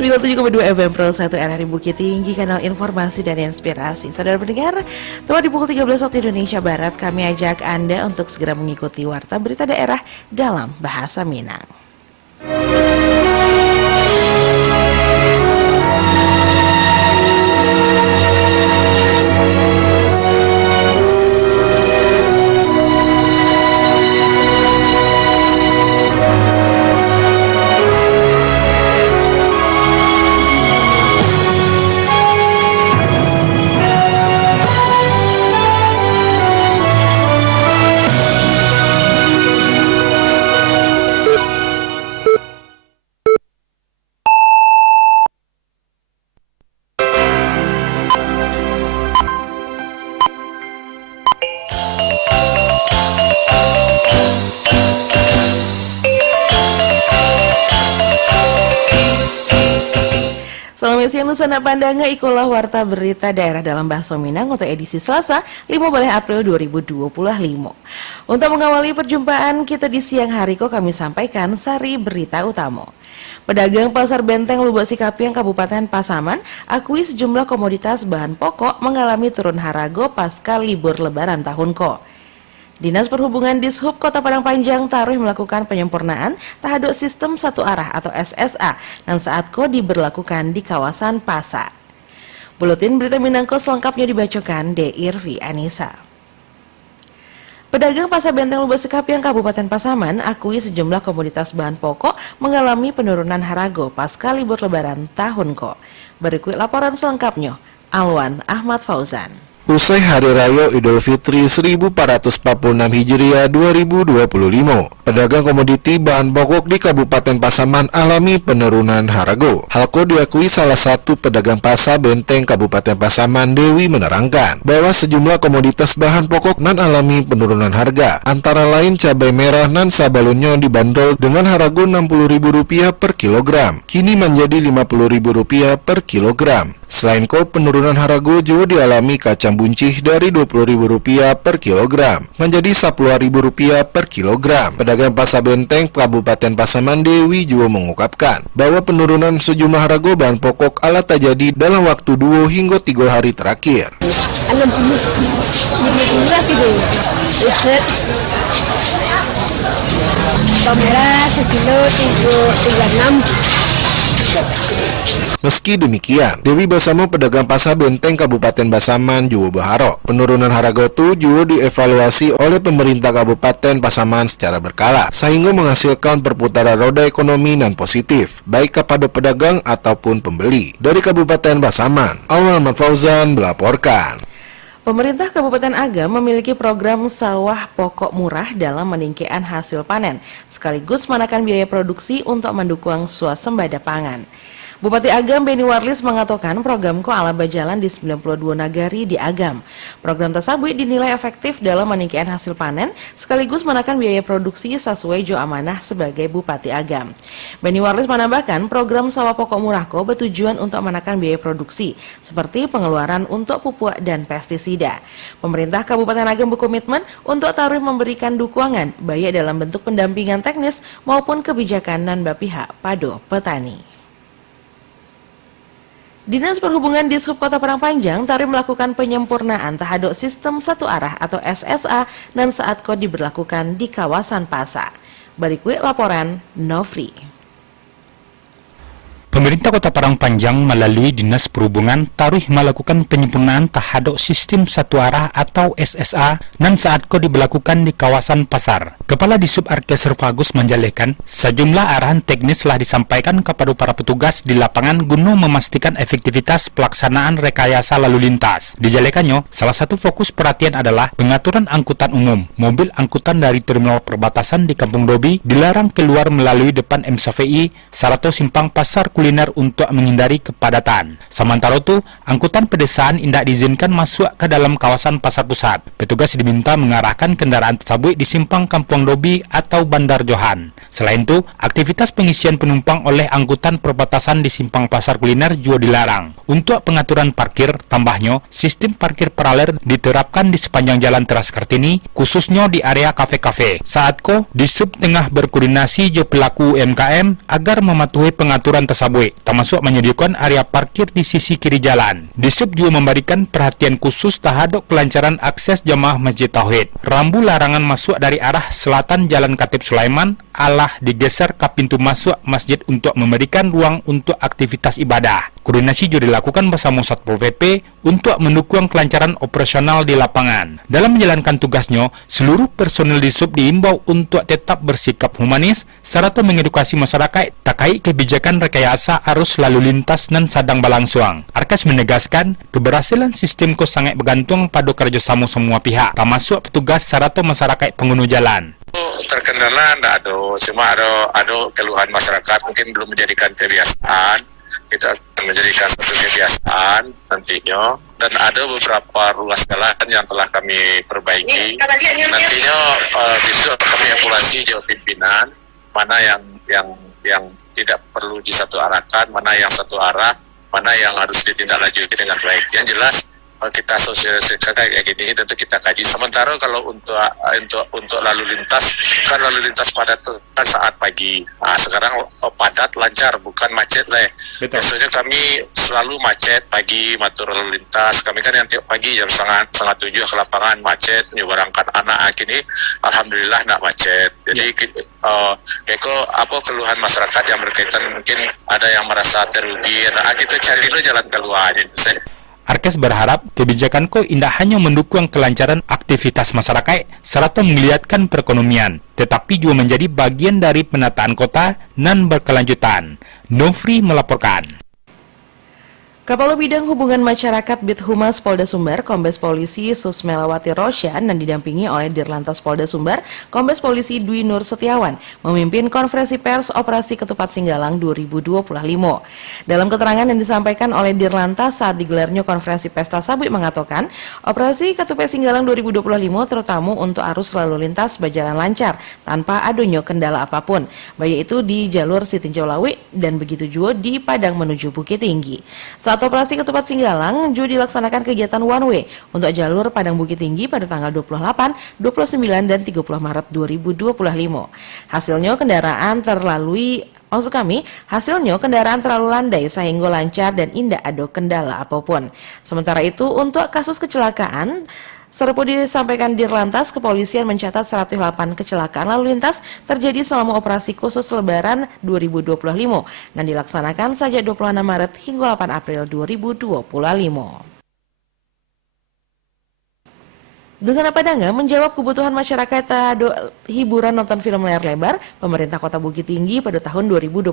97,2 FM Pro 1 RRI Bukit Tinggi, kanal informasi dan inspirasi. Saudara pendengar, tepat di pukul 13 waktu Indonesia Barat, kami ajak Anda untuk segera mengikuti Warta Berita Daerah dalam Bahasa Minang. Selamat siang Nusana Pandanga, ikulah Warta Berita Daerah dalam Bahasa Minang untuk edisi Selasa 15 April 2025. Untuk mengawali perjumpaan kita di siang hari kami sampaikan sari berita utama. Pedagang Pasar Benteng Lubuk Sikapiang Kabupaten Pasaman akui sejumlah komoditas bahan pokok mengalami turun harga pasca libur lebaran tahun ko. Dinas Perhubungan Dishub Kota Padang Panjang Taruh melakukan penyempurnaan tahaduk sistem satu arah atau SSA dan saat ko diberlakukan di kawasan pasar. Buletin Berita Minangko selengkapnya dibacakan De Irvi Anissa. Pedagang Pasar Benteng Lubuk Sikapiang Kabupaten Pasaman akui sejumlah komoditas bahan pokok mengalami penurunan harga pasca libur lebaran tahun ko. Berikut laporan selengkapnya, Alwan Ahmad Fauzan. Usai Hari Raya Idul Fitri 1446 Hijriah 2025, pedagang komoditi bahan pokok di Kabupaten Pasaman alami penurunan harga. Halko diakui salah satu pedagang pasar Benteng Kabupaten Pasaman, Dewi, menerangkan bahwa sejumlah komoditas bahan pokok nan alami penurunan harga, antara lain cabai merah nan sabalunnya dibanderol dengan harga Rp60.000 per kilogram, kini menjadi Rp50.000 per kilogram. Selain ko, penurunan harga juga dialami kacang buncih dari Rp20.000 per kilogram menjadi Rp10.000 per kilogram. Pedagang Pasar Benteng Kabupaten Pasaman, Dewi, juga mengungkapkan bahwa penurunan sejumlah harga bahan pokok alat terjadi dalam waktu 2 hingga 3 hari terakhir. 60 gitu. Merah sekilo 36. Meski demikian, Dewi bersama pedagang Pasar Benteng Kabupaten Pasaman juga berharap penurunan harga itu juga dievaluasi oleh pemerintah Kabupaten Pasaman secara berkala, sehingga menghasilkan perputaran roda ekonomi yang positif, baik kepada pedagang ataupun pembeli. Dari Kabupaten Pasaman, Alwan Ahmad Fauzan melaporkan. Pemerintah Kabupaten Agam memiliki program sawah pokok murah dalam meningkatkan hasil panen, sekaligus menekan biaya produksi untuk mendukung swasembada pangan. Bupati Agam Beni Warlis mengatakan program ko ala berjalan di 92 nagari di Agam. Program tersebut dinilai efektif dalam meningkatkan hasil panen sekaligus menekan biaya produksi sesuai jo amanah sebagai Bupati Agam. Beni Warlis menambahkan program sawah pokok murah ko bertujuan untuk menekan biaya produksi seperti pengeluaran untuk pupuk dan pestisida. Pemerintah Kabupaten Agam berkomitmen untuk taruh memberikan dukungan baik dalam bentuk pendampingan teknis maupun kebijakan non pihak pada petani. Dinas Perhubungan Dishub Kota Padang Panjang Taruh melakukan penyempurnaan tahaduk sistem satu arah atau SSA dan saat ko diberlakukan di kawasan pasar. Berikut laporan Nofri. Pemerintah Kota Padang Panjang melalui Dinas Perhubungan Taruh melakukan penyempurnaan tahaduk sistem satu arah atau SSA dan saat ko diberlakukan di kawasan pasar. Kepala Dishub Arkeser Fagus menjelaskan sejumlah arahan teknis telah disampaikan kepada para petugas di lapangan guna memastikan efektivitas pelaksanaan rekayasa lalu lintas. Dijalekannya, salah satu fokus perhatian adalah pengaturan angkutan umum. Mobil angkutan dari terminal perbatasan di Kampung Dobi dilarang keluar melalui depan MSFI serta simpang pasar kuliner untuk menghindari kepadatan. Sementara itu, angkutan pedesaan tidak diizinkan masuk ke dalam kawasan pasar pusat. Petugas diminta mengarahkan kendaraan tersebut di simpang Kampung Dobi atau Bandar Johan. Selain itu, aktivitas pengisian penumpang oleh angkutan perbatasan di simpang pasar kuliner juga dilarang. Untuk pengaturan parkir, tambahnya, sistem parkir paralel diterapkan di sepanjang jalan Teras Kartini, khususnya di area kafe-kafe. Saat ko, Dishub tengah berkoordinasi jo pelaku UMKM agar mematuhi pengaturan tersebut. Sabui, termasuk menyediakan area parkir di sisi kiri jalan. Disub juga memberikan perhatian khusus terhadap kelancaran akses jamaah Masjid Tauhid. Rambu larangan masuk dari arah selatan Jalan Khatib Sulaiman alah digeser ke pintu masuk masjid untuk memberikan ruang untuk aktivitas ibadah. Koordinasi juga dilakukan bersama Satpol PP untuk mendukung kelancaran operasional di lapangan. Dalam menjalankan tugasnya, seluruh personel Disub diimbau untuk tetap bersikap humanis serta mengedukasi masyarakat terkait kebijakan rekayasa arus lalu lintas dan sedang berlangsung. Arkas menegaskan keberhasilan sistem sangat bergantung pada kerjasama semua pihak, termasuk petugas serta masyarakat pengguna jalan. Terkendala tidak ada, cuma ada keluhan masyarakat mungkin belum menjadikan kebiasaan. Kita akan menjadikan satu kebiasaan nantinya, dan ada beberapa ruas jalan yang telah kami perbaiki. Nantinya besok kami evaluasi jauh pimpinan mana yang tidak perlu disatu arahkan, mana yang satu arah, mana yang harus ditindaklanjuti dengan baik. Yang jelas kita sosialisasikan kayak gini tentu kita kaji. Sementara kalau untuk lalu lintas, kan lalu lintas padat kan saat pagi. Nah, sekarang padat lancar, bukan macet lah. Biasanya kami selalu macet pagi, matur lalu lintas. Kami kan yang tiap pagi jam setengah 7 ke lapangan macet, menyeberangkan anak. Kini alhamdulillah tidak macet. Jadi apa keluhan masyarakat yang berkaitan, mungkin ada yang merasa terugi. Nah, kita cari dulu jalan keluar. Arkes berharap kebijakan ko tidak hanya mendukung kelancaran aktivitas masyarakat serta menggeliatkan perekonomian, tetapi juga menjadi bagian dari penataan kota dan berkelanjutan. Nofri melaporkan. Kepala Bidang Hubungan Masyarakat Bithumas Polda Sumbar, Kombes Polisi Susmelawati Rosyan, dan didampingi oleh Dirlantas Polda Sumbar, Kombes Polisi Dwi Nur Setiawan, memimpin konferensi pers Operasi Ketupat Singgalang 2025. Dalam keterangan yang disampaikan oleh Dirlantas saat digelarnya konferensi pers tersebut mengatakan, Operasi Ketupat Singgalang 2025 terutama untuk arus lalu lintas berjalan lancar tanpa adanya kendala apapun, baik itu di jalur Sitinjau Lawi dan begitu juga di Padang menuju Bukit Tinggi. Saat Operasi Ketupat Singgalang juga dilaksanakan kegiatan one way untuk jalur Padang Bukit Tinggi pada tanggal 28, 29, dan 30 Maret 2025. Hasilnya kendaraan terlalu landai sehingga lancar dan indah ada kendala apapun. Sementara itu untuk kasus kecelakaan, serupa disampaikan Dirlantas, kepolisian mencatat 108 kecelakaan lalu lintas terjadi selama operasi khusus Lebaran 2025 dan dilaksanakan sejak 26 Maret hingga 8 April 2025. Dusana Padanga menjawab kebutuhan masyarakat hiburan nonton film layar lebar. Pemerintah Kota Bukit Tinggi pada tahun 2025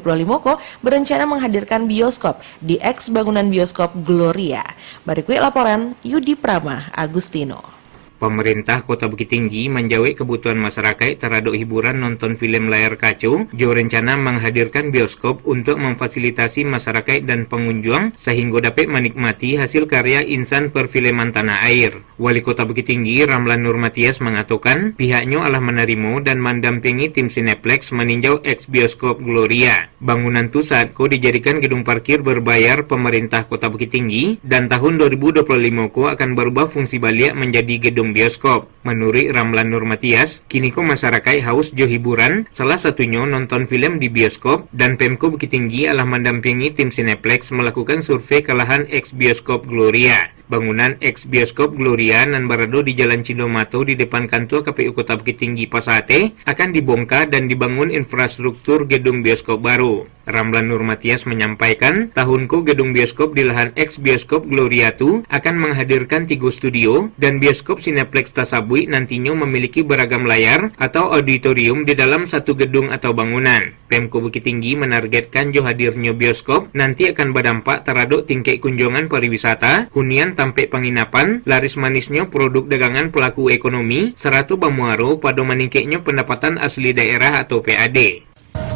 berencana menghadirkan bioskop di eks bangunan bioskop Gloria. Berikut laporan Yudi Prama Agustino. Pemerintah Kota Bukit Tinggi menjawab kebutuhan masyarakat terhadap hiburan nonton film layar kaca, juga rencana menghadirkan bioskop untuk memfasilitasi masyarakat dan pengunjung sehingga dapat menikmati hasil karya insan perfilman tanah air. Wali Kota Bukit Tinggi Ramlan Nurmatias mengatakan pihaknya telah menerima dan mendampingi tim Cineplex meninjau eks bioskop Gloria. Bangunan itu saat ko dijadikan gedung parkir berbayar pemerintah Kota Bukit Tinggi dan tahun 2025 ko akan berubah fungsi balik menjadi gedung bioskop. Menurut Ramlan Nurmatias, kini ko masyarakat haus jo hiburan, salah satunya nonton film di bioskop, dan Pemko Bukit Tinggi telah mendampingi tim Cineplex melakukan survei ke lahan eks bioskop Gloria. Bangunan eks bioskop Gloria nan berada di Jalan Cindomato di depan kantor KPU Kota Bukit Tinggi Pasate akan dibongkar dan dibangun infrastruktur gedung bioskop baru. Ramlan Nurmatias menyampaikan, tahunku gedung bioskop di lahan eks bioskop Gloria itu akan menghadirkan 3 studio dan bioskop Cineplex Tasabui nantinya memiliki beragam layar atau auditorium di dalam satu gedung atau bangunan. Pemko Bukit Tinggi menargetkan jo hadirnya bioskop nanti akan berdampak terhadap tingkat kunjungan pariwisata, hunian sampai penginapan, laris manisnya produk dagangan pelaku ekonomi, serta bamuaro pada meningkatnya pendapatan asli daerah atau PAD.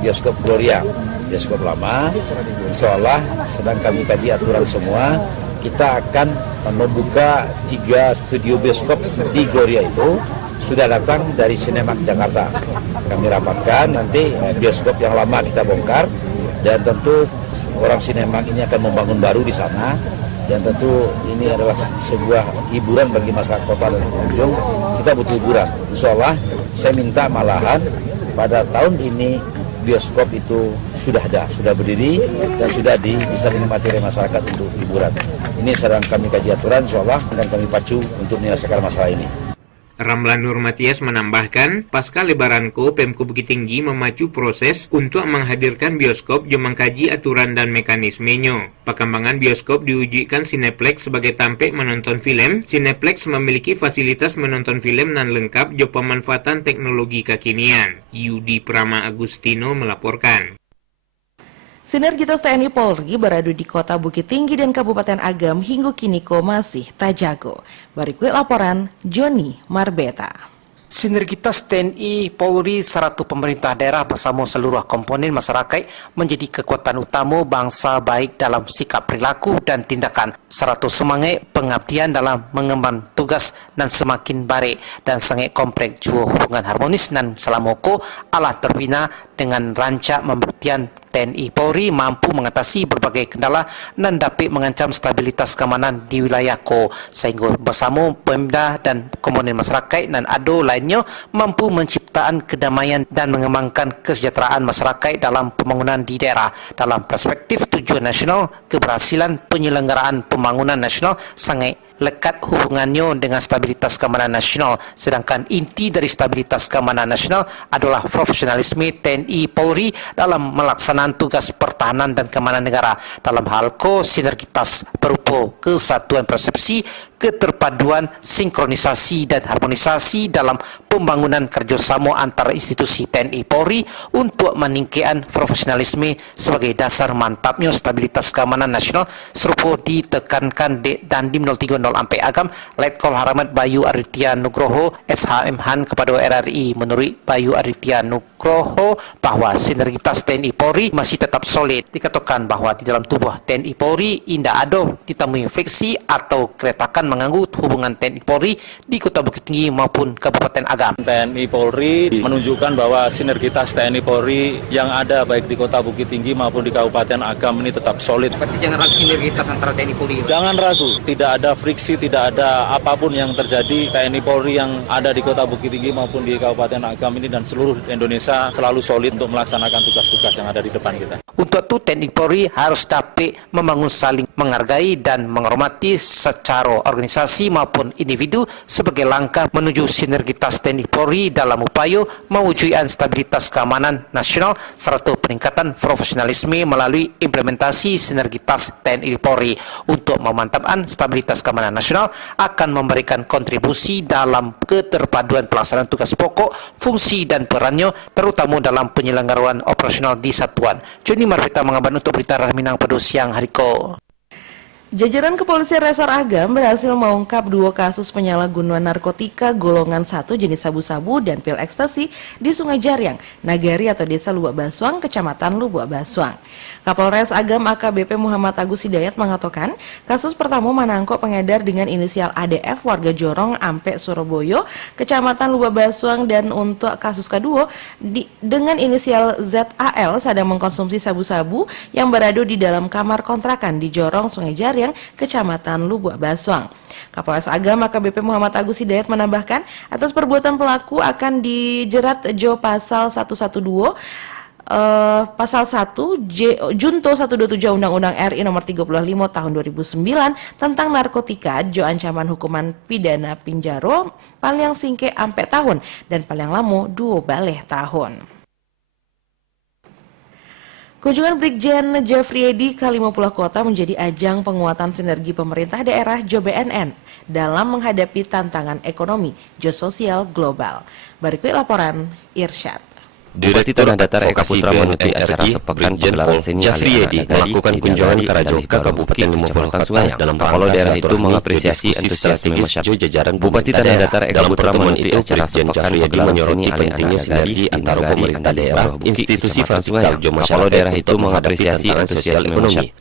Bioskop Gloria, bioskop lama, insya Allah sedang kami kaji aturan semua. Kita akan membuka 3 studio bioskop di Gloria itu, sudah datang dari Cinemark Jakarta. Kami rapatkan nanti bioskop yang lama kita bongkar, dan tentu orang Cinemark ini akan membangun baru di sana. Dan tentu ini adalah sebuah hiburan bagi masyarakat kota dan pengunjung. Kita butuh hiburan. Insya Allah saya minta malahan pada tahun ini bioskop itu sudah ada, sudah berdiri dan sudah bisa dinikmati oleh masyarakat untuk hiburan. Ini sedang kami kaji aturan, insyaallah dan kami pacu untuk menyelesaikan masalah ini. Ramlan Nurmatias menambahkan, pasca Lebaranko, Pemko Bukit Tinggi memacu proses untuk menghadirkan bioskop jo mengkaji aturan dan mekanismenya. Perkembangan bioskop diwujudkan Cineplex sebagai tampek menonton film. Cineplex memiliki fasilitas menonton film nan lengkap jo pemanfaatan teknologi kekinian. Yudi Prama Agustino melaporkan. Sinergitas TNI Polri beradu di Kota Bukit Tinggi dan Kabupaten Agam hingga kini masih tak jago. Berikut laporan Joni Marbeta. Sinergitas TNI, Polri, serta pemerintah daerah bersama seluruh komponen masyarakat menjadi kekuatan utama bangsa baik dalam sikap perilaku dan tindakan serta semangat pengabdian dalam mengemban tugas dan semakin baik dan sangat kompleks jua hubungan harmonis dan selamoko Allah terbina dengan rancak pembuktian TNI Polri mampu mengatasi berbagai kendala dan dapat mengancam stabilitas keamanan di wilayah ko sehingga bersama Pemda dan komponen masyarakat dan ADO lainnya mampu menciptakan kedamaian dan mengembangkan kesejahteraan masyarakat dalam pembangunan di daerah. Dalam perspektif tujuan nasional, keberhasilan penyelenggaraan pembangunan nasional sangat lekat hubungannya dengan stabilitas keamanan nasional, sedangkan inti dari stabilitas keamanan nasional adalah profesionalisme TNI Polri dalam melaksanakan tugas pertahanan dan keamanan negara. Dalam hal sinergitas berupa kesatuan persepsi, keterpaduan, sinkronisasi dan harmonisasi dalam pembangunan kerjasama antara institusi TNI Polri untuk meningkatkan profesionalisme sebagai dasar mantapnya stabilitas keamanan nasional serupa ditekankan di Dandim 030 Ampe Agam Letkol Haramat Bayu Aditya Nugroho SHM Han kepada RRI. Menurut Bayu Aditya Nugroho bahwa sinergitas TNI Polri masih tetap solid. Dikatakan bahwa di dalam tubuh TNI Polri tidak ada ditemui friksi atau keretakan mengganggu hubungan TNI Polri di Kota Bukit Tinggi maupun Kabupaten Agam. TNI Polri menunjukkan bahwa sinergitas TNI Polri yang ada baik di Kota Bukit Tinggi maupun di Kabupaten Agam ini tetap solid. Berarti jangan ragu sinergitas antara TNI Polri. Jangan ragu, tidak ada friksi, tidak ada apapun yang terjadi. TNI Polri yang ada di Kota Bukit Tinggi maupun di Kabupaten Agam ini dan seluruh Indonesia selalu solid untuk melaksanakan tugas-tugas yang ada di depan kita. Untuk itu TNI Polri harus dapat membangun saling menghargai dan menghormati secara organisasi maupun individu sebagai langkah menuju sinergitas TNI Polri dalam upaya mewujudkan stabilitas keamanan nasional serta peningkatan profesionalisme melalui implementasi sinergitas TNI Polri. Untuk memantapkan stabilitas keamanan nasional akan memberikan kontribusi dalam keterpaduan pelaksanaan tugas pokok, fungsi dan perannya terutama dalam penyelenggaraan operasional di satuan. Joni Marvita mengabar untuk berita Minang pada siang hari ko. Jajaran Kepolisian Resor Agam berhasil mengungkap 2 kasus penyalahgunaan narkotika golongan 1 jenis sabu-sabu dan pil ekstasi di Sungai Jaryang, Nagari atau Desa Lubuk Baswang, Kecamatan Lubuk Baswang. Kapolres Agam AKBP Muhammad Agus Hidayat mengatakan, kasus pertama menangkap pengedar dengan inisial ADF warga Jorong, Ampe, Surabaya, Kecamatan Lubuk Baswang, dan untuk kasus kedua dengan inisial ZAL sedang mengkonsumsi sabu-sabu yang berada di dalam kamar kontrakan di Jorong, Sungai Jaryang, Kecamatan Lubuk Baswang. Kapolres Agam AKBP Muhammad Agus Hidayat menambahkan, atas perbuatan pelaku akan dijerat jo pasal 112 pasal 1 Junto 127 Undang-Undang RI nomor 35 tahun 2009 tentang narkotika jo ancaman hukuman pidana penjara paling singke ampe tahun dan paling lama 2 baleh tahun. Kunjungan Brigjen Jeffrey Edi ke 50 kota menjadi ajang penguatan sinergi pemerintah daerah Jo BNN dalam menghadapi tantangan ekonomi Jo sosial global. Berikut laporan Irsyad. Direktur Tanah Datar Eka Putra menuti acara sepekan pegelaran seni Jeffrey melakukan kunjungan ke Rajo ke Kabupaten 50 Sungai dalam kepala daerah itu mengapresiasi antusiasme masyarakat jajaran Bupati Tanah Datar Eka Putra menuti acara sepekan pegelaran seni pentingnya sinergi antara pemerintah daerah, institusi Sungai. Kepala daerah itu mengapresiasi antusiasme ekonomi.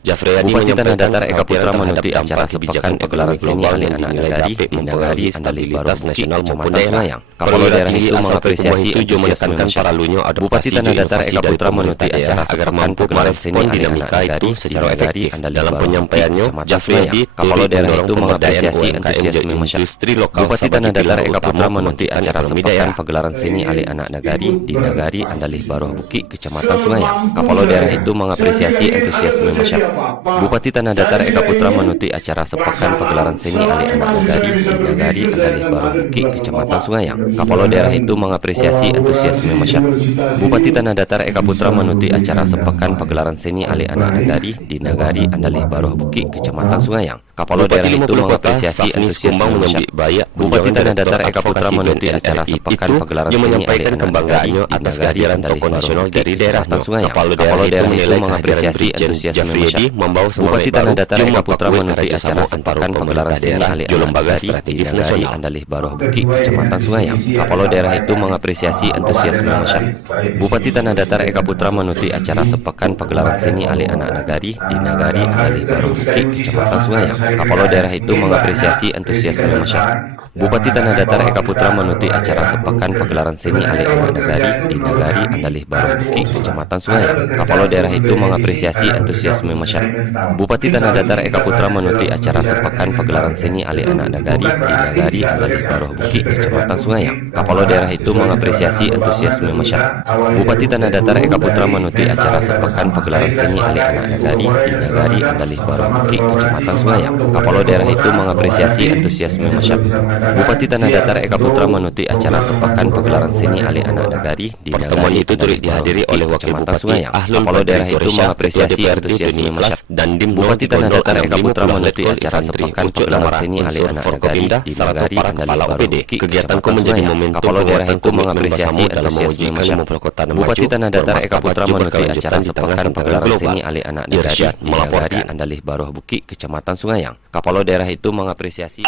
Bupati Tanah Datar Eka Putra menuti acara sepekan pegelaran seni dinilai dapat mempengaruhi stabilitas nasional maupun daerah. Kepala daerah itu mengapresiasi antusiasme para lunya Bupati Tanah Datar Eka Putra menuti acara agar mampu gelaran seni dinamika itu secara efektif. Dalam penyampaiannya, Jafriyadi, Kapolo daerah itu mengapresiasi antusiasme masyarakat lokal. Bupati Tanah Datar Eka Putra menuti acara sepekan pagelaran seni Ali Anak Nagari di Nagari Andalih Baroh Buki, Kecamatan Sungayang. Kapolo daerah itu mengapresiasi antusiasme masyarakat. Bupati Tanah Datar Eka Putra menuti acara sepekan pagelaran seni Ali Anak Nagari di Nagari Andalih Baroh Buki, Kecamatan Sungayang. Kapolo daerah itu mengapresiasi antusiasme masyarakat. Bupati Tanah Datar Eka Putra menuti acara sepekan pagelaran seni Ali Anak Nagari di Nagari Andalih Baroh Buki, Kecamatan Sungayang. Kapolo daerah itu mengapresiasi antusiasme masyarakat. Bupati Tanah Datar Eka Putra menuti acara sepekan pagelaran seni Ali Anak Nagari di Nagari Andalih Baroh Buki, Kecamatan Sungayang. Kapolo daerah itu mengapresiasi antusiasme masyarakat. Bupati Tanah Datar Eka Putra menuti acara sepekan pagelaran seni Ali Anak Nagari di Nagari Andalih Baroh Buki, Kecamatan Sungayang. Kapolo daerah itu mengapresiasi antusiasme masyarakat. Bupati Tanah Datar Eka Putra menuti acara sepekan pagelaran seni Ali Anak Nagari di Nagari Andalih Baroh Buki, Kecamatan Sungayang. Kapolo daerah itu mengapresiasi antusiasme masyarakat. Bupati Tanah Datar Eka Putra menuti acara sepekan pagelaran seni Ali Anak Nagari di Nagari Andalih Baroh Buki, Kecamatan Sungayang. Kapolo daerah itu mengapresiasi antusiasme masyarakat. Bupati Tanah Datar Eka Putra menuti acara sepekan pagelaran seni Ali Anak Nagari di Nagari Andalih Baroh Buki, Kecamatan Sungayang. Kapolo daerah itu mengapresiasi antusiasme masyarakat. Bupati Tanah Datar Eka Putra menuti acara sepekan pagelaran seni Ali Anak Nagari di Nagari Andalih Baroh Buki, Kecamatan Sungayang. Kapolo daerah itu mengapresiasi antusiasme masyarakat. Bupati Tanah Datar Eka Putra menuti acara sepekan pagelaran seni Ali Anak Nagari di Nagari itu turut dihadiri oleh Wakil Bupati Kapolo daerah itu mengapresiasi antusiasme masyarakat. Dan Bupati Tanah Datar Eka Putra menuti acara sepekan pagelaran seni Ali Anak Nagari di Nagari Andalih Baroh Buki, Kegiatanku menjadi momentum Kapolo daerah itu mengapresiasi antusiasme masyarakat. Bupati Tanah Datar Eka Putra menuti acara sepekan pagelaran seni Ali Anak Nagari di Nagari Andalih Baroh Buki, Kecamatan Sungayang. Kapolo daerah itu mengapresiasi.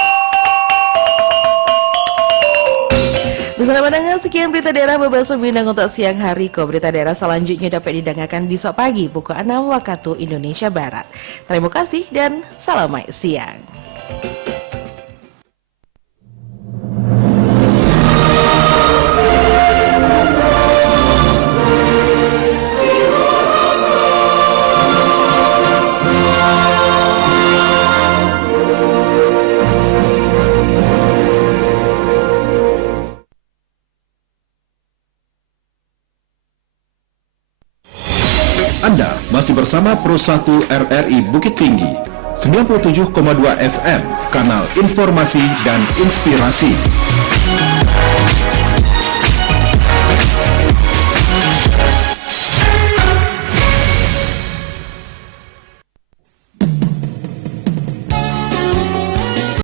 Bersama pandangan sekian berita daerah Babasa Bintang untuk siang hari. Berita daerah selanjutnya dapat didengarkan besok pagi pukul 6 waktu Indonesia Barat. Terima kasih dan selamat siang. Anda masih bersama Pro 1 RRI Bukit Tinggi 97,2 FM, kanal informasi dan inspirasi.